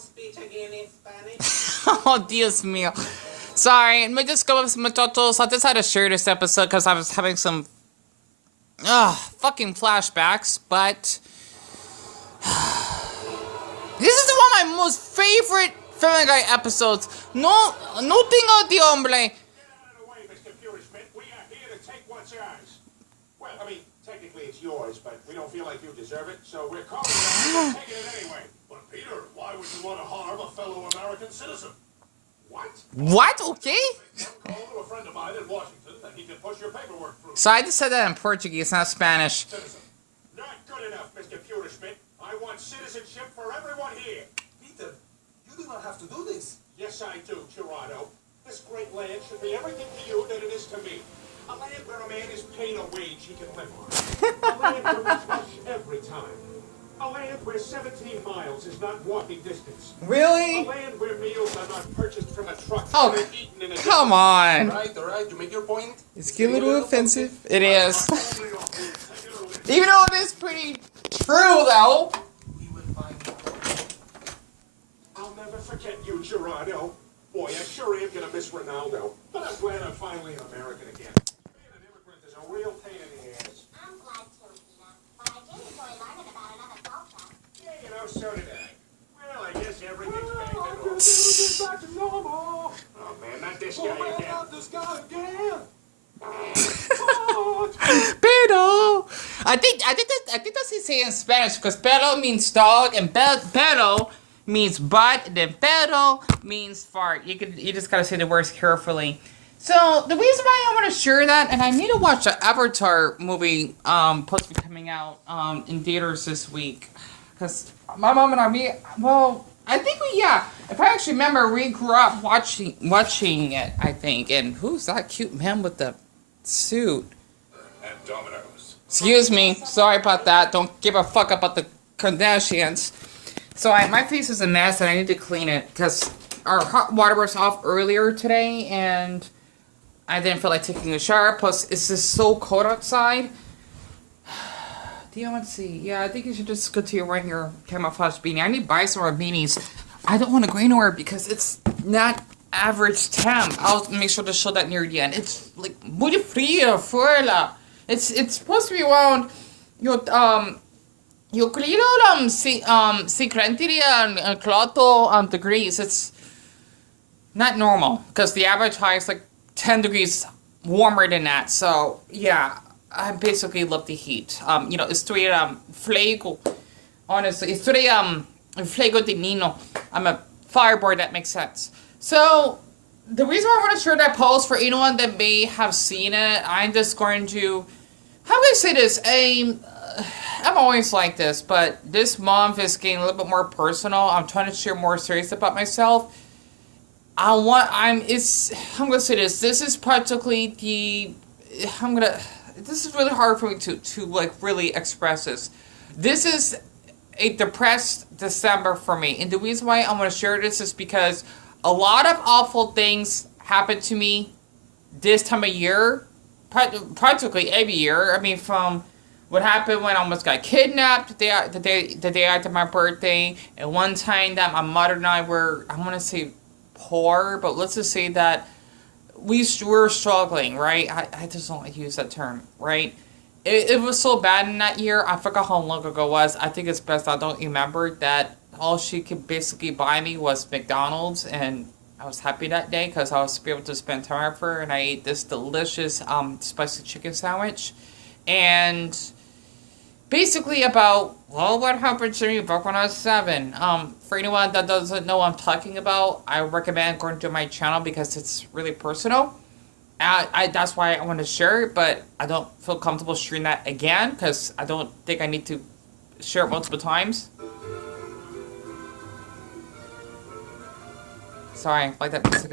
speak again in Spanish? Oh, Dios mío. Sorry, me disculpas, muchachos. I just had to share this episode because I was having some fucking flashbacks, but this is one of my most favorite Family Guy episodes. No tengo de hombre. Get out of the way, Mr. Purishman. We are here to take what's yours. Well, I mean, technically it's yours, but we don't feel like you deserve it, so we're calling it out and taking it anyway. But Peter, why would you want to harm a fellow American citizen? What? What? Okay. Call to a friend of mine in Washington, and he can push your paperwork through. So I just said that in Portuguese, not Spanish. Citizen. Not good enough, Mr. Purishman. I want citizenship for everyone here. Peter, you do not have to do this. Yes, I do, Gerardo. This great land should be everything to you that it is to me. A land where a man is paid a wage he can live on. A land where we touch every time. A land where 17 miles is not walking distance. A Really? land where meals are not purchased from a truck Oh, and eaten in a come on. All right, you make your point. It's getting a little offensive. It is. Even though it is pretty true, though. We will find I'll never forget you, Gerardo. Boy, I sure am gonna miss Ronaldo. But I'm glad I'm finally an American again. Being an immigrant is a real pain in the ass. I'm glad too, Tina. But I did enjoy learning about another culture. Yeah, you know, so did I. Well, I guess everything's back to Well, normal. everything's back to normal. Oh man, not this Oh, guy man, again. not this guy again. Pero. I think that's his say in Spanish because pero means dog and pero means butt, and then pero means fart. You just gotta say the words carefully. So the reason why I want to share that, and I need to watch the Avatar movie supposed to be coming out in theaters this week, because my mom and I, I think if I actually remember, we grew up watching it, I think. And who's that cute man with the suit? And Domino's. Excuse me, sorry about that. Don't give a fuck about the Kardashians. So my face is a mess and I need to clean it because our hot water was off earlier today and I didn't feel like taking a shower. Plus, it's just so cold outside. Do you want to see? Yeah, I think you should just go to your wearing your camouflage beanie. I need to buy some more beanies. I don't want to go anywhere because it's not average temp. I'll make sure to show that near the end. It's like muy frío fuera. It's supposed to be around yo creo 54 degrees. It's not normal because the average high is like 10 degrees warmer than that. So yeah, I basically love the heat. Estoy flego. Honestly, estoy flego de nino. I'm a fireboard, that makes sense. So the reason why I want to share that post for anyone that may have seen it, I'm just going to, how do I say this? I'm always like this, but this month is getting a little bit more personal. I'm trying to share more serious about myself. I'm gonna say this. This is practically this is really hard for me to like really express this. This is a depressed December for me. And the reason why I'm going to share this is because a lot of awful things happen to me this time of year, practically every year. I mean, from what happened when I almost got kidnapped the day after my birthday, and one time that my mother and I were, I want to say poor, but let's just say that we were struggling, right? I just don't like to use that term, right? It was so bad in that year. I forgot how long ago it was. I think it's best I don't remember that all she could basically buy me was McDonald's, and I was happy that day because I was able to spend time with her, and I ate this delicious spicy chicken sandwich. And basically about, what happened to me back when I was 7. For anyone that doesn't know what I'm talking about, I recommend going to my channel because it's really personal. That's why I want to share it, but I don't feel comfortable sharing that again because I don't think I need to share it multiple times. Sorry, like that music.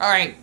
Alright.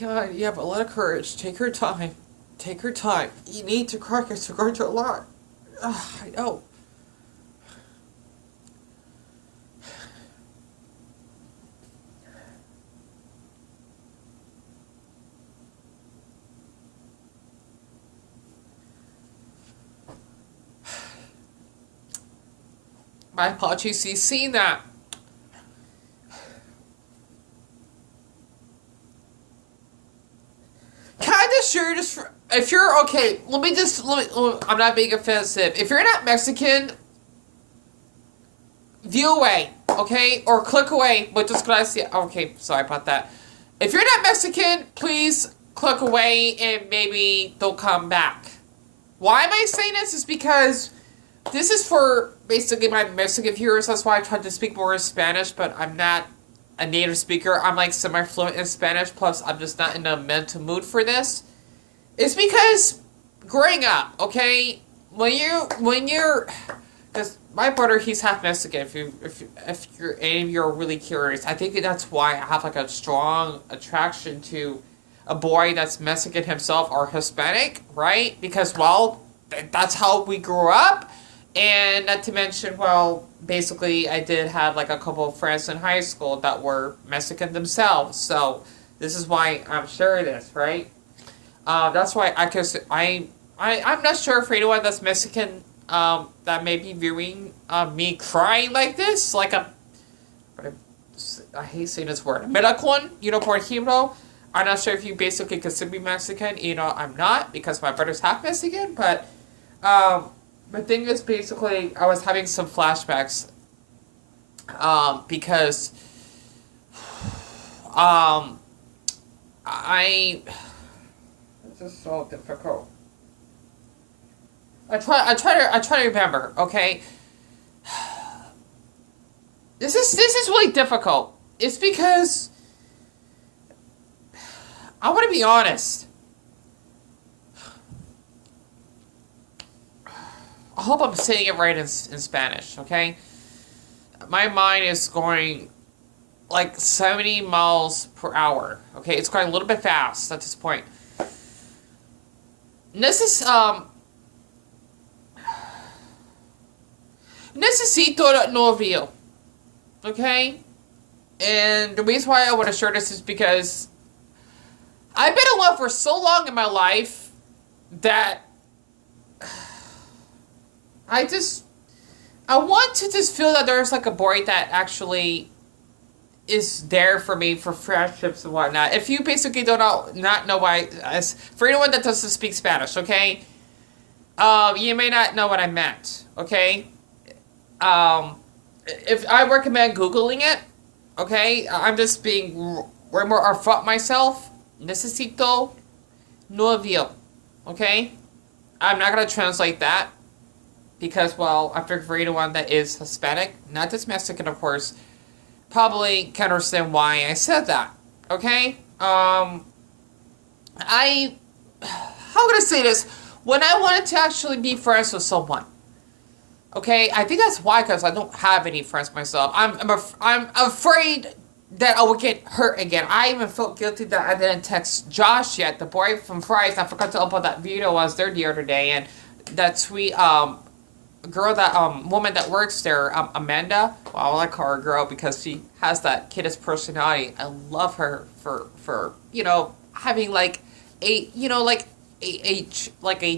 Yeah, you have a lot of courage. Take your time. Take your time. You need to crack your cigar to a lot. I know. My apologies, you seen that. Can I just share this? If you're okay, I'm not being offensive. If you're not Mexican, view away, okay, or click away. But just because I see, okay, sorry about that. If you're not Mexican, please click away and maybe don't come back. Why am I saying this? Is because this is for basically my Mexican viewers. That's why I tried to speak more in Spanish, but I'm not a native speaker. I'm like semi-fluent in Spanish, plus I'm just not in the mental mood for this. It's because growing up, okay, when you're, because my brother, he's half Mexican. If you're any of you are really curious, I think that's why I have like a strong attraction to a boy that's Mexican himself or Hispanic, right? Because well, that's how we grew up. And not to mention, well, basically, I did have like a couple of friends in high school that were Mexican themselves. So this is why I'm sharing this, right? That's why I'm not sure for anyone that's Mexican that may be viewing me crying like this, like I hate saying this word, Miracon, por ejemplo. I'm not sure if you basically consider me Mexican. I'm not, because my brother's half Mexican, but the thing is, basically, I was having some flashbacks, because, this is so difficult. I try to remember, okay? This is really difficult. It's because, I want to be honest. I hope I'm saying it right in Spanish, okay? My mind is going like 70 miles per hour, okay? It's going a little bit fast at this point. Necesito novio, okay? And the reason why I want to share this is because I've been in love for so long in my life that I want to just feel that there's like a boy that actually is there for me for friendships and whatnot. If you basically not know why, for anyone that doesn't speak Spanish, okay, you may not know what I meant, okay? If I recommend Googling it, okay, I'm just being way more upfront myself. Necesito novio, okay? I'm not gonna translate that. Because, well, I figure for anyone that is Hispanic, not just Mexican, of course, probably can understand why I said that. Okay? How can I say this? When I wanted to actually be friends with someone, okay, I think that's why, because I don't have any friends myself. I'm afraid that I would get hurt again. I even felt guilty that I didn't text Josh yet, the boy from Fry's. I forgot to upload that video I was there the other day, and that sweet, girl, that woman that works there, Amanda. Well, I like her girl because she has that kiddish personality. I love her for having like a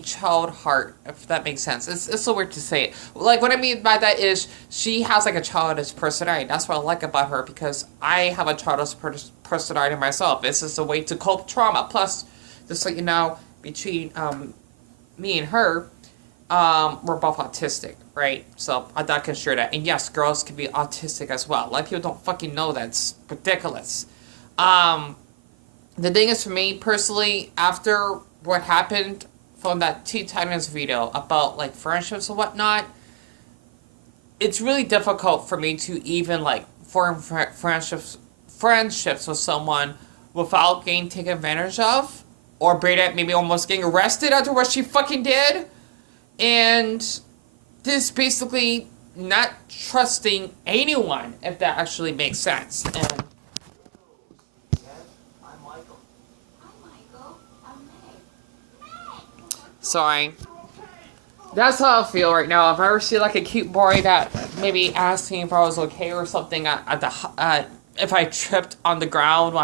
child heart, if that makes sense. It's so weird to say it. Like, what I mean by that is she has like a childish personality. That's what I like about her, because I have a childish personality myself. It's just a way to cope trauma. Plus, just so you know, between me and her, we're both autistic, right? So I can share that. And yes, girls can be autistic as well. A lot of people don't fucking know that. It's ridiculous. The thing is, for me personally, after what happened from that T-Titans video about like friendships and whatnot, it's really difficult for me to even like form friendships with someone without getting taken advantage of, or maybe almost getting arrested after what she fucking did. And this basically not trusting anyone, if that actually makes sense. And Yes, I'm Michael. Sorry. That's how I feel right now. If I ever see like a cute boy that maybe asked me if I was okay or something at the if I tripped on the ground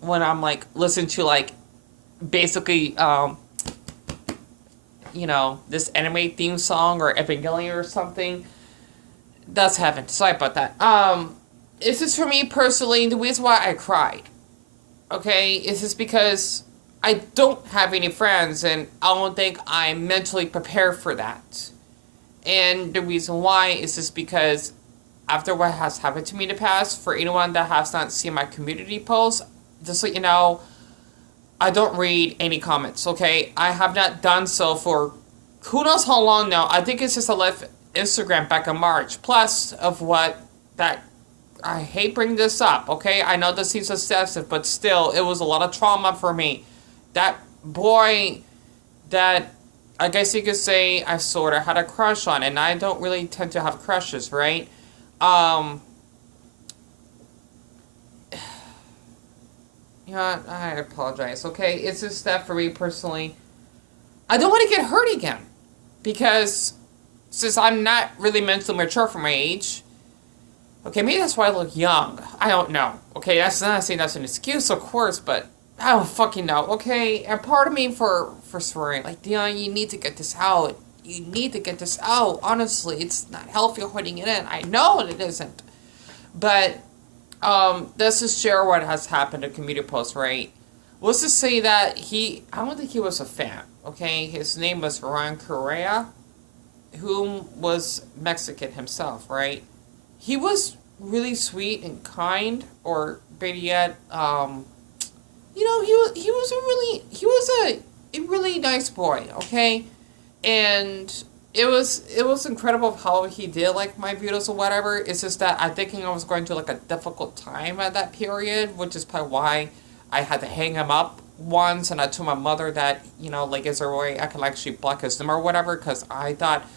when I'm like listening to like basically you know, this anime theme song or Evangelion or something, that's heaven. Sorry about that. This is for me personally. The reason why I cried, okay, is just because I don't have any friends and I don't think I'm mentally prepared for that. And the reason why is just because after what has happened to me in the past, for anyone that has not seen my community posts, just so you know, I don't read any comments, okay? I have not done so for who knows how long now. I think it's just I left Instagram back in March. Plus of what that... I hate bringing this up, okay? I know this seems excessive, but still, it was a lot of trauma for me. That boy that, I guess you could say, I sort of had a crush on, and I don't really tend to have crushes, right? Yeah, I apologize, okay? It's just that for me personally, I don't want to get hurt again. Because since I'm not really mentally mature for my age, okay, maybe that's why I look young. I don't know. Okay, that's not saying that's an excuse, of course, but I don't fucking know, okay? And part of me for swearing, like, Dion, you need to get this out. You need to get this out. Honestly, it's not healthy holding it in. I know it isn't. But let's just share what has happened in community post, right? Let's just say that I don't think he was a fan, okay? His name was Ryan Correa, who was Mexican himself, right? He was really sweet and kind, or better yet, you know, he was a really nice boy, okay? And it was incredible how he did like my videos or whatever. It's just that I think I was going through like a difficult time at that period, which is probably why I had to hang him up once, and I told my mother that, you know, like, is there a way I can actually block his number or whatever, because I thought,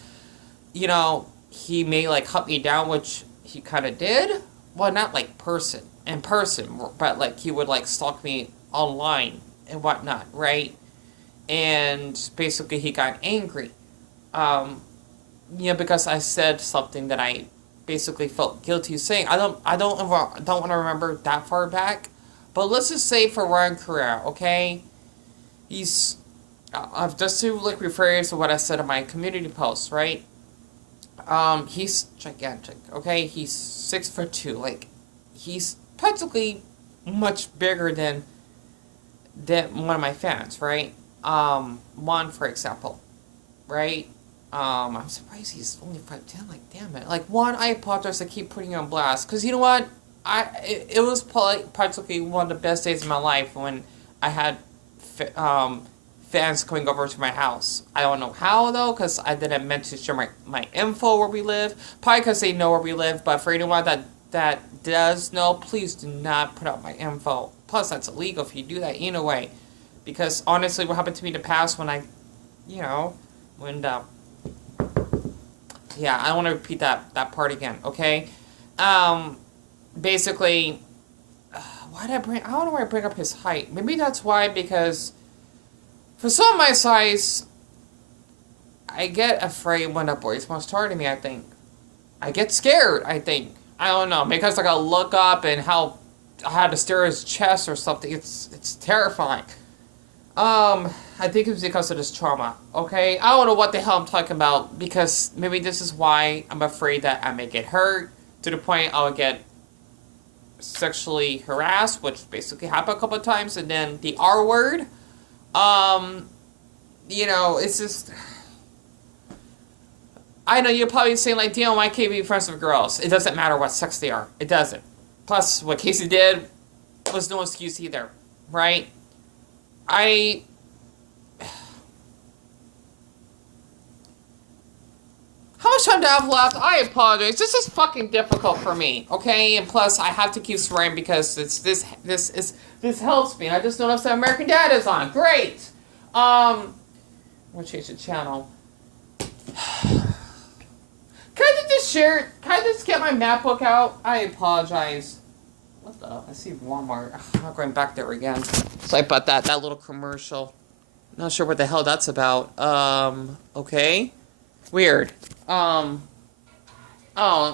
you know, he may like hunt me down, which he kind of did. Well, not like in person, but like he would like stalk me online and whatnot, right? And basically he got angry, you know, because I said something that I basically felt guilty saying. I don't want to remember that far back, but let's just say for Ryan Carrera, okay, he's I've just to like rephrase to what I said in my community post, right? He's gigantic, okay? He's 6'2", like, he's practically much bigger than one of my fans, right? One, for example, right? I'm surprised he's only 5'10", like, damn it. Like, one, I apologize, I keep putting you on blast, because you know what? It was probably practically one of the best days of my life when I had, fans coming over to my house. I don't know how, though, because I didn't meant to share my info where we live. Probably because they know where we live, but for anyone that does know, please do not put out my info. Plus, that's illegal if you do that anyway. Because, honestly, what happened to me in the past when I, you know, when, yeah, I don't want to repeat that part again, okay? Basically, why did I don't know why I bring up his height. Maybe that's why, because for some of my size, I get afraid when a boy's most taller than me, I think. I get scared, I think. I don't know. Because I gotta look up and how I had to stare at his chest or something. It's terrifying. I think it's because of this trauma, okay? I don't know what the hell I'm talking about, because maybe this is why I'm afraid that I may get hurt, to the point I'll get sexually harassed, which basically happened a couple of times, and then the R word. You know, it's just... I know you're probably saying, like, Dion, why can't you be friends with girls? It doesn't matter what sex they are. It doesn't. Plus, what Casey did was no excuse either, right? How much time do I have left? I apologize. This is fucking difficult for me, okay? And plus, I have to keep swearing because this helps me. I just noticed that American Dad is on. Great. I'm gonna change the channel. Can I just share? Can I just get my map book out? I apologize. What the? I see Walmart. I'm not going back there again. Sorry about that little commercial. Not sure what the hell that's about. Okay. Weird. Oh,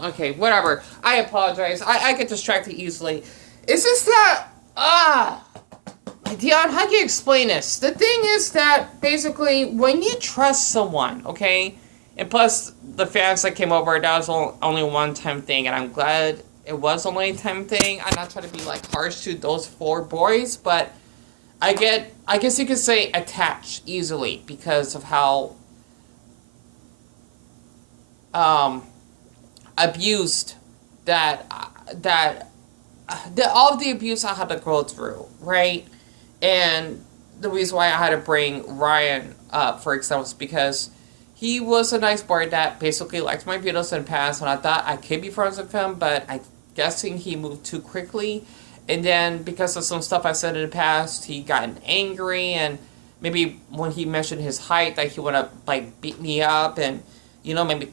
okay, whatever. I apologize. I get distracted easily. It's just that, Dion, how can you explain this? The thing is that, basically, when you trust someone, okay, and plus, the fans that came over, that was only a one-time thing, and I'm glad it was only a time thing. I'm not trying to be, like, harsh to those 4 boys, but I guess you could say attached easily because of how, abused all of the abuse I had to go through, right? And the reason why I had to bring Ryan up, for example, is because he was a nice boy that basically liked my videos in the past, and I thought I could be friends with him, but I'm guessing he moved too quickly. And then, because of some stuff I said in the past, he got angry, and maybe when he mentioned his height, that he would have, like, beat me up, and, you know, maybe,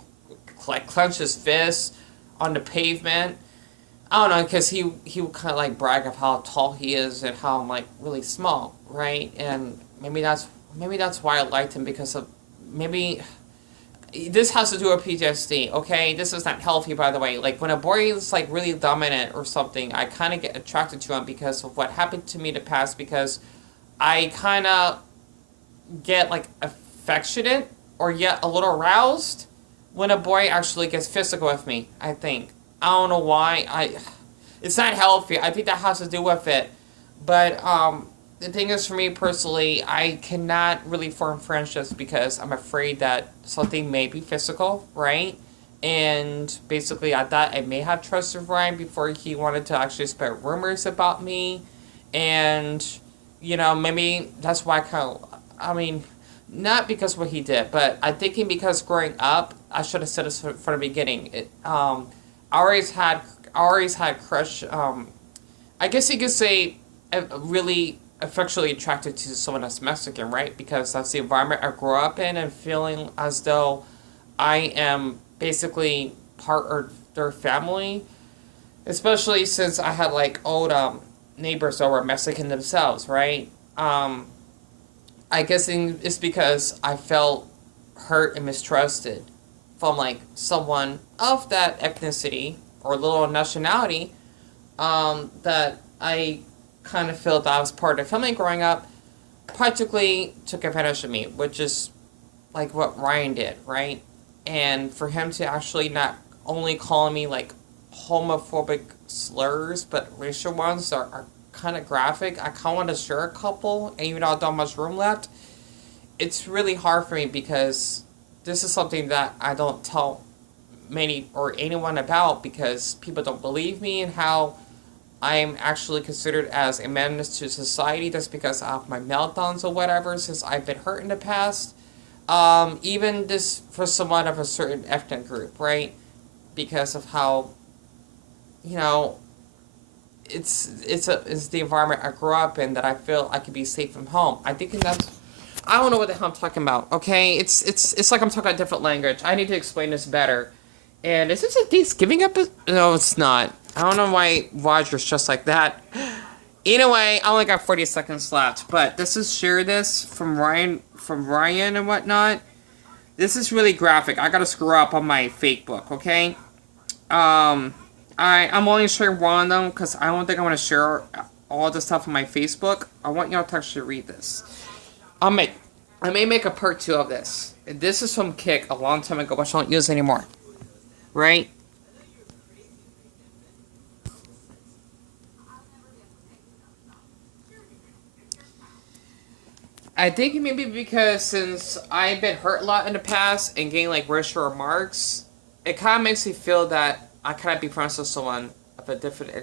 like, clench his fist on the pavement. I don't know, because he would kind of, like, brag of how tall he is and how I'm, like, really small, right? And maybe that's why I liked him, because of, maybe, this has to do with PTSD, okay? This is not healthy, by the way. Like, when a boy is, like, really dominant or something, I kind of get attracted to him because of what happened to me in the past, because I kind of get, like, affectionate or yet a little aroused when a boy actually gets physical with me, I think. I don't know why. It's not healthy. I think that has to do with it. But, the thing is, for me personally, I cannot really form friendships because I'm afraid that something may be physical, right? And basically, I thought I may have trusted Ryan before he wanted to actually spread rumors about me. And, you know, maybe that's why I mean, not because of what he did, but I'm thinking because growing up, I should have said this from the beginning. I always had crush, I guess you could say, really affectionately attracted to someone that's Mexican, right? Because that's the environment I grew up in, and feeling as though I am basically part of their family, especially since I had, like, old neighbors that were Mexican themselves, right? I guess it's because I felt hurt and mistrusted from, like, someone of that ethnicity or little nationality, that I kind of feel that I was part of the family growing up, practically took advantage of me, which is like what Ryan did, right? And for him to actually not only call me, like, homophobic slurs, but racial ones that are kind of graphic. I kind of want to share a couple, and even though I don't have much room left, it's really hard for me because this is something that I don't tell many or anyone about because people don't believe me and how I'm actually considered as a menace to society just because of my meltdowns or whatever, since I've been hurt in the past. Even this for someone of a certain ethnic group, right? Because of how, you know, it's the environment I grew up in that I feel I could be safe from home. I think I don't know what the hell I'm talking about, okay? It's like I'm talking a different language. I need to explain this better. And is this a Thanksgiving episode? No, it's not. I don't know why Roger's just like that. Anyway, I only got 40 seconds left, but this is share this from Ryan and whatnot. This is really graphic. I gotta screw up on my fake book, okay? I'm only sharing one of them because I don't think I want to share all the stuff on my Facebook. I want y'all to actually read this. I may make a part 2 of this. This is from Kick a long time ago, which I don't use anymore. Right? I think maybe because since I've been hurt a lot in the past and getting, like, racial remarks, it kind of makes me feel that I cannot be friends with someone of a different